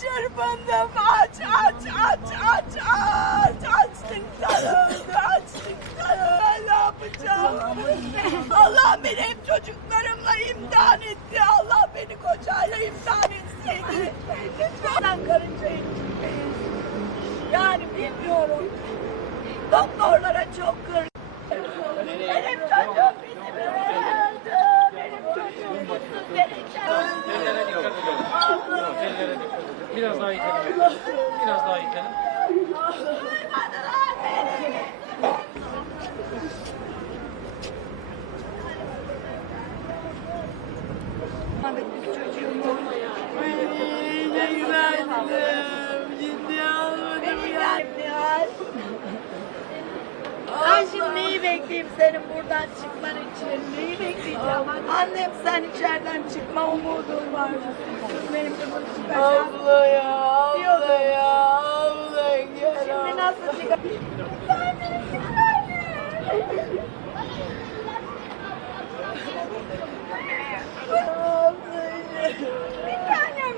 çırpındım. Aç, aç, aç, aç, aç. Açlıktan öldü, açlıktan öldü. Ben ne yapacağım? Allah beni hep çocuklarımla imtihan etti. Allah beni kocayla imtihan etseydi. Lütfen karıncayı. Yani bilmiyorum. Doktorlara çok kır. Benim çocuğum bizim öldü. Benim çocuğum mutsuz vereceğim. Biraz daha itelim. Biraz daha itelim. Şimdi neyi bekleyeyim senin buradan çıkman için? Neyi bekleyeceğim? Annem sen içeriden çıkma umudum var. Benim de bunu çıkaracağım. Abla ya, abla ya, abla gel. Şimdi nasıl çıkar? Bir tanem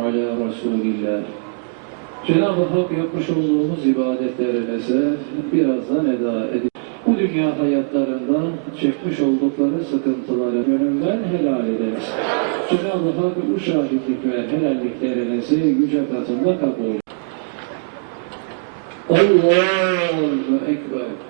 ala Resulillah. Cenab-ı Hak yapmış olduğumuz ibadetlerimize birazdan eda edin. Bu dünya hayatlarında çekmiş oldukları sıkıntıları gönülden helal ederiz. Cenab-ı Hak bu şahitlik ve helalliklerinizi yüce katında kabul Allahu Ekber.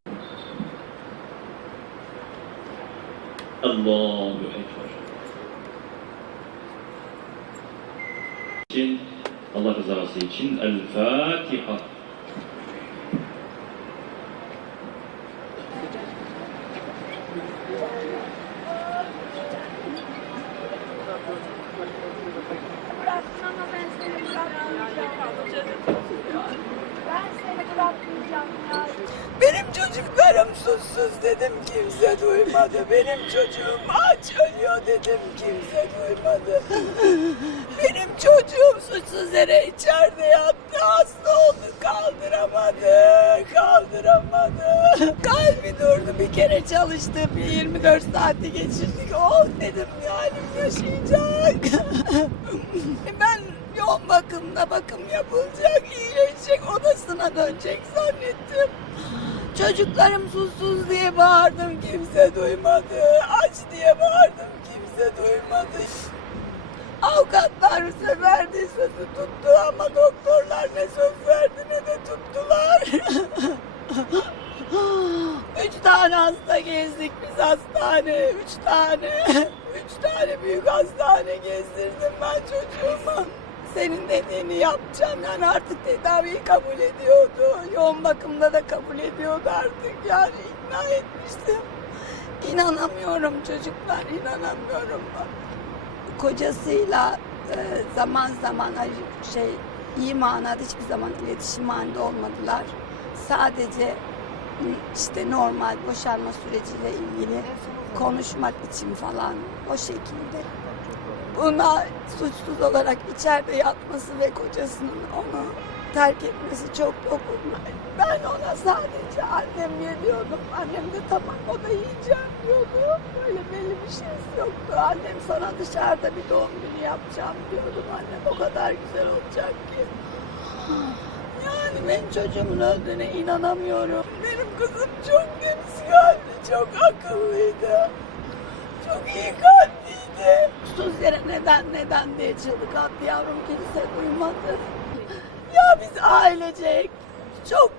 Allahu Ekber. için Allah rızası için El Fatiha. Bıraktın ama ben seni bırakmayacağım. Ben seni bırakmayacağım ya. Benim çocuklarım susuz dedim kimse duymadı. Benim çocuğum aç ölüyor dedim kimse duymadı. Benim çocuğum suçsuz yere içeride yattı. Hasta oldu kaldıramadı. Kaldıramadı. Kalbi durdu bir kere çalıştı. Bir 24 saati geçirdik. Oh dedim halim yaşayacak. ben yoğun bakımda bakım yapılacak, iyileşecek, odasına dönecek zannettim. Çocuklarım susuz diye bağırdım, kimse duymadı. Aç diye bağırdım, kimse duymadı. Avukatlar bize verdiği sözü tuttu ama doktorlar ne söz verdi ne de tuttular. Üç tane hasta gezdik biz hastane, üç tane. Üç tane büyük hastane gezdirdim ben çocuğuma. Senin dediğini yapacağım yani artık tedaviyi kabul ediyordu. Yoğun bakımda da kabul ediyordu artık yani ikna etmiştim. İnanamıyorum çocuklar, inanamıyorum. Kocasıyla e, zaman zaman şey iyi manada hiçbir zaman iletişim halinde olmadılar. Sadece işte normal boşanma süreciyle ilgili konuşmak için falan o şekilde. Buna suçsuz olarak içeride yatması ve kocasının onu terk etmesi çok dokundu. Ben ona sadece annem ye diyordum. Annem de tamam o da yiyeceğim diyordu. Böyle belli bir şeysi yoktu. Annem sana dışarıda bir doğum günü yapacağım diyordum. Annem o kadar güzel olacak ki. Yani ben çocuğumun öldüğüne inanamıyorum. Benim kızım çok temiz kalpli, çok akıllıydı. Çok iyi kalpliydi. Yere neden neden diye çığlık attı yavrum kimse duymadı. Ya biz ailecek çok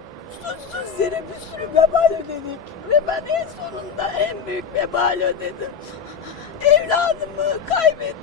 suçsuz yere bir sürü vebal ödedik. Ve ben en sonunda en büyük vebal ödedim. Evladımı kaybettim.